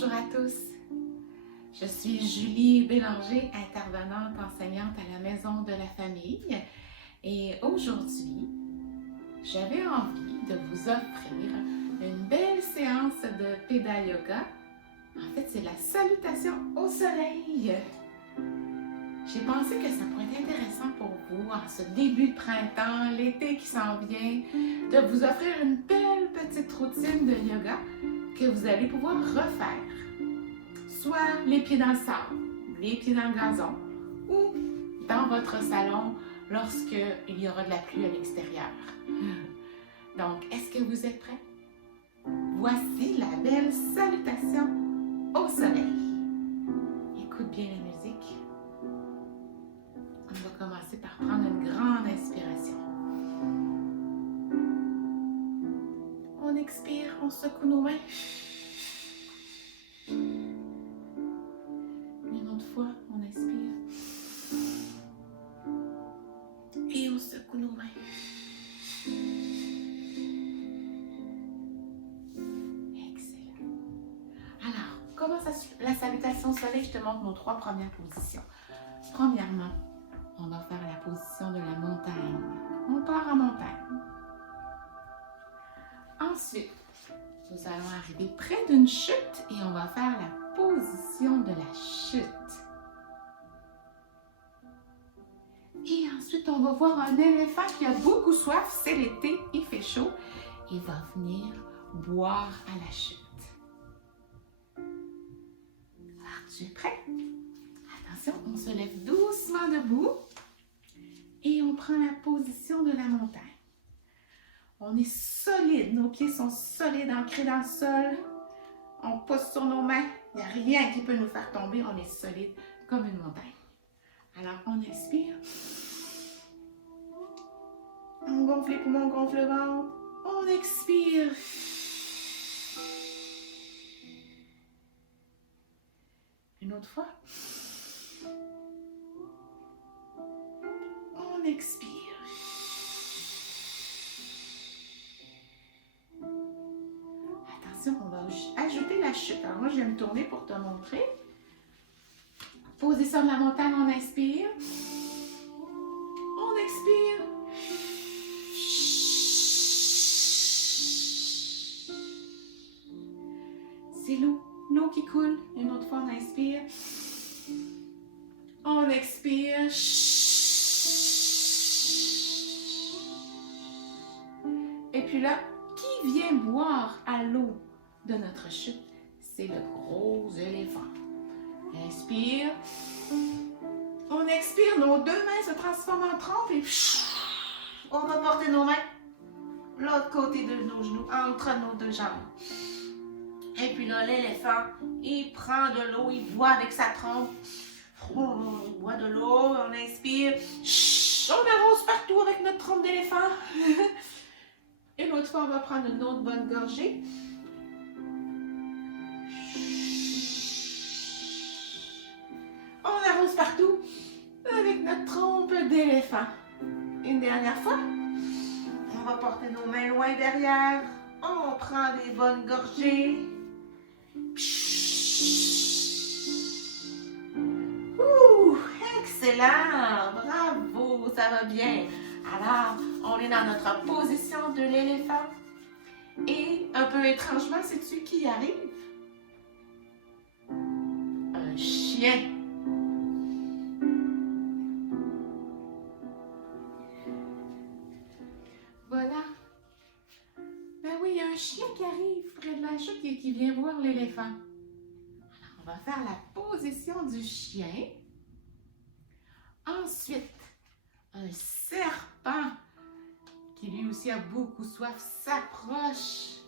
Bonjour à tous, je suis Julie Bélanger, intervenante enseignante à la Maison de la Famille et aujourd'hui, j'avais envie de vous offrir une belle séance de Peda Yoga. En fait, c'est la salutation au soleil. J'ai pensé que ça pourrait être intéressant pour vous, en ce début de printemps, l'été qui s'en vient, de vous offrir une belle petite routine de yoga que vous allez pouvoir refaire. Soit les pieds dans le sable, les pieds dans le gazon ou dans votre salon lorsqu'il y aura de la pluie à l'extérieur. Donc, est-ce que vous êtes prêts? Voici la belle salutation au soleil. Écoute bien la musique. On va commencer par prendre une grande inspiration. On expire, on secoue nos mains. Une autre fois, on inspire. Et on secoue nos mains. Excellent. Alors, comment ça se fait? La salutation au soleil, je te montre nos 3 premières positions. Premièrement, on va faire la position de la montagne. On part en montagne. Ensuite, nous allons arriver près d'une chute et on va faire la position de la chute. Et ensuite, on va voir un éléphant qui a beaucoup soif. C'est l'été, il fait chaud. Il va venir boire à la chute. Alors, tu es prêt? Attention, on se lève doucement debout et on prend la position de la montagne. On est solide, nos pieds sont solides, ancrés dans le sol. On pose sur nos mains, il n'y a rien qui peut nous faire tomber, on est solide comme une montagne. Alors, on inspire. On gonfle les poumons, on gonfle le ventre. On expire. Une autre fois. On expire. Attention, on va ajouter la chute. Alors moi, je vais me tourner pour te montrer. Position de la montagne, on inspire. On expire. C'est l'eau qui coule. Une autre fois, on inspire. On expire. Et puis là, qui vient boire à l'eau de notre chute? C'est le gros éléphant. Inspire. On expire, nos 2 mains se transforment en trompe et on va porter nos mains l'autre côté de nos genoux, entre nos 2 jambes. Et puis là, l'éléphant, il prend de l'eau, il boit avec sa trompe. Il boit de l'eau, on inspire. On arrose partout avec notre trompe d'éléphant. Et l'autre fois, on va prendre une autre bonne gorgée. On arrose partout avec notre trompe d'éléphant. Une dernière fois. On va porter nos mains loin derrière. On prend des bonnes gorgées. Excellent! Bravo! Ça va bien. Alors, on est dans notre position de l'éléphant. Et un peu étrangement, sais-tu qui arrive? Un chien. Voilà. Ben oui, il y a un chien qui arrive près de la chute et qui vient voir l'éléphant. Alors, on va faire la position du chien. Ensuite, un serpent qui lui aussi a beaucoup soif s'approche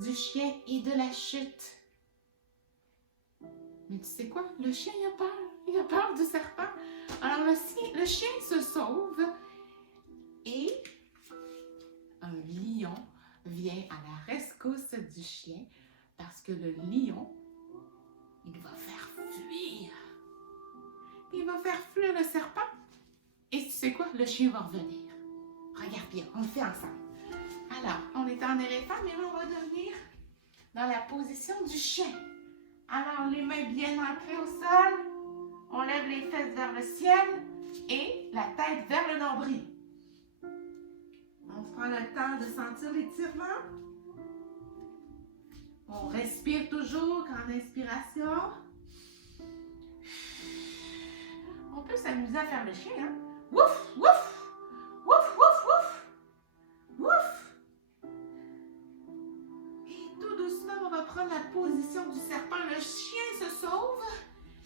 du chien et de la chute. Mais tu sais quoi? Le chien, il a peur. Il a peur du serpent. Alors, le chien se sauve et un lion vient à la rescousse du chien parce que le lion, il va faire fuir. Il va faire fuir le serpent. Et tu sais quoi? Le chien va revenir. Regarde bien, on le fait ensemble. Alors, on est en éléphant, mais là, on va devenir dans la position du chien. Alors, les mains bien ancrées au sol. On lève les fesses vers le ciel et la tête vers le nombril. On prend le temps de sentir l'étirement. On respire toujours, grande inspiration. On peut s'amuser à faire le chien, hein? Wouf, wouf, wouf, wouf, wouf, wouf. Et tout doucement, on va prendre la position du serpent. Le chien se sauve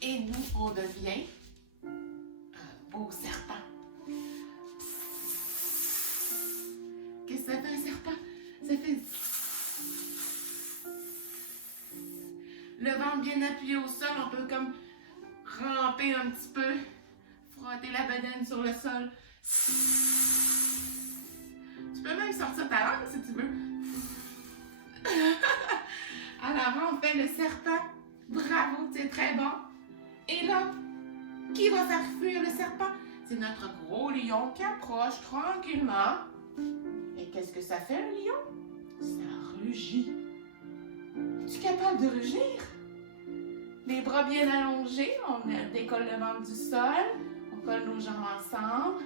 et nous, on devient un beau serpent. Qu'est-ce que ça fait un serpent? Ça fait... Le ventre bien appuyé au sol, on peut comme ramper un petit peu, frotter la bedaine sur le sol. Tu peux même sortir ta langue si tu veux. Alors, on fait le serpent. Bravo, c'est très bon. Et là, qui va faire fuir le serpent? C'est notre gros lion qui approche tranquillement. Et qu'est-ce que ça fait, le lion? Ça rugit. Es-tu capable de rugir? Les bras bien allongés, on décolle le ventre du sol, on colle nos jambes ensemble,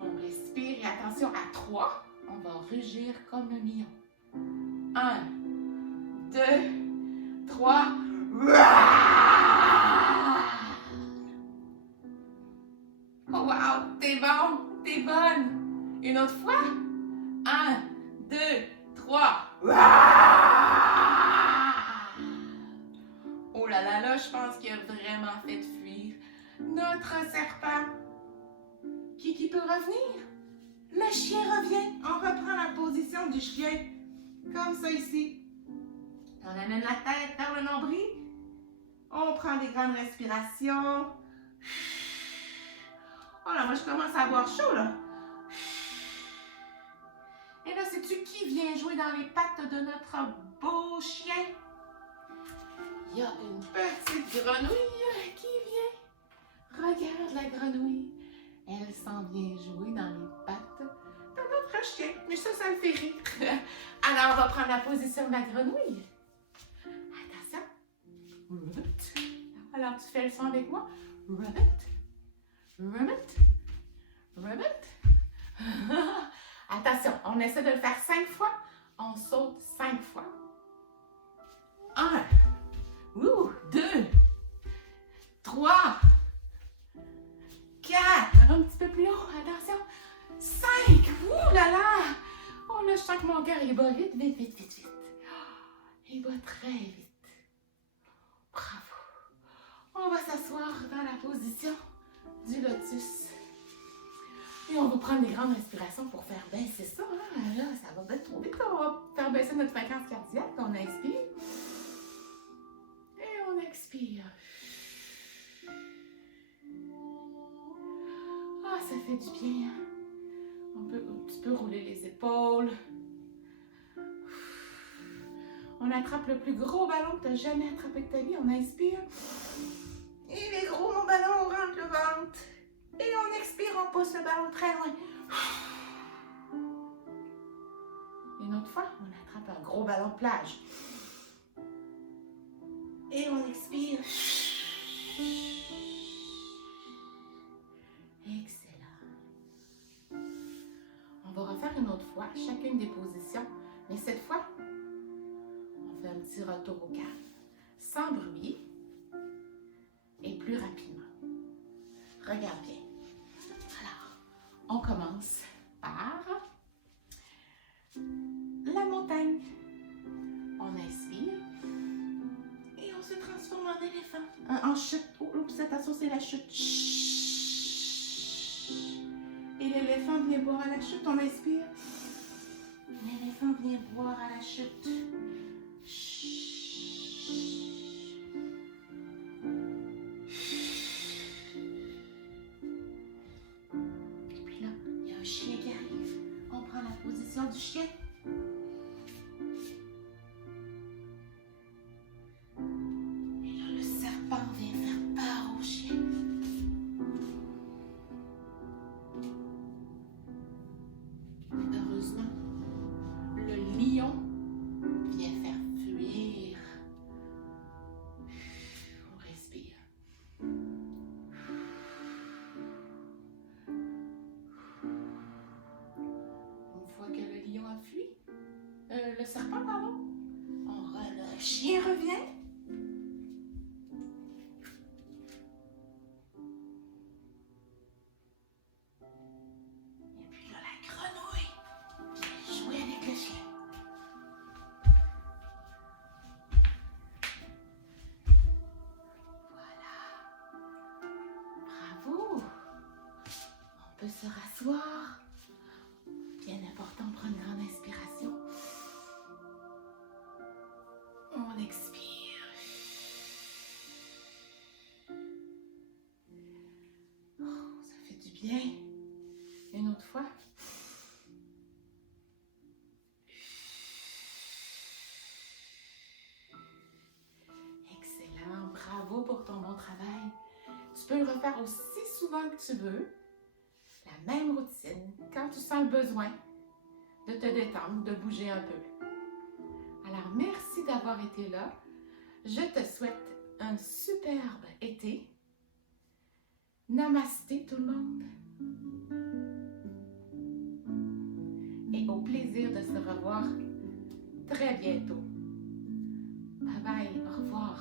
on respire et attention, à 3, on va rugir comme le lion. 1, 2, 3. Oh wow, t'es bon, t'es bonne. Une autre fois. 1, 2, 3. Oh là là là, je pense qu'il a vraiment fait fuir notre serpent. Qui peut revenir? Le chien revient. On reprend la position du chien. Comme ça ici. On amène la tête vers le nombril. On prend des grandes respirations. Oh là, moi je commence à avoir chaud là. Et là, sais-tu qui vient jouer dans les pattes de notre beau chien? Il y a une petite grenouille qui vient. Regarde la grenouille. Elle s'en vient jouer dans les pattes de notre chien. Mais ça le fait rire. Alors, on va prendre la position de la grenouille. Attention. Ribbit. Alors, tu fais le son avec moi. Ribbit. Ribbit. Ribbit. Attention, on essaie de le faire 5 fois. On saute 5 fois. 1. 2, 3, 4, un petit peu plus haut, attention, 5, ouh là là, oh là, je sens que mon cœur, il bat vite. Il bat très vite. Bravo. On va s'asseoir dans la position du lotus. Et on va prendre des grandes respirations pour faire baisser ça. Hein? Là, ça va peut-être trop vite. On va faire baisser notre fréquence cardiaque. On inspire. On expire. Ah, ça fait du bien. Tu peux rouler les épaules. On attrape le plus gros ballon que tu as jamais attrapé de ta vie. On inspire. Il est gros, mon ballon. On rentre le ventre. Et on expire. On pousse le ballon très loin. Une autre fois, on attrape un gros ballon de plage. Et on expire. Excellent. On va refaire une autre fois, chacune des positions. Mais cette fois, on fait un petit retour au calme. Sans bruit et plus rapidement. Regarde bien. Alors, on commence par la montagne. On inspire. On se transforme en éléphant. En chute. Oups, attention, c'est la chute. Et l'éléphant vient boire à la chute. On inspire. L'éléphant vient boire à la chute. Et puis là, il y a un chien qui arrive. On prend la position du chien. serpent, pardon. Le chien revient. Et puis là, la grenouille vient jouer avec le chien. Bravo! On peut se rasseoir. Bien important de prendre une grande inspiration. On expire. Oh, ça fait du bien. Une autre fois. Excellent. Bravo pour ton bon travail. Tu peux le refaire aussi souvent que tu veux. La même routine, quand tu sens le besoin de te détendre, de bouger un peu. Alors, merci d'avoir été là. Je te souhaite un superbe été. Namasté tout le monde. Et au plaisir de se revoir très bientôt. Bye bye, au revoir.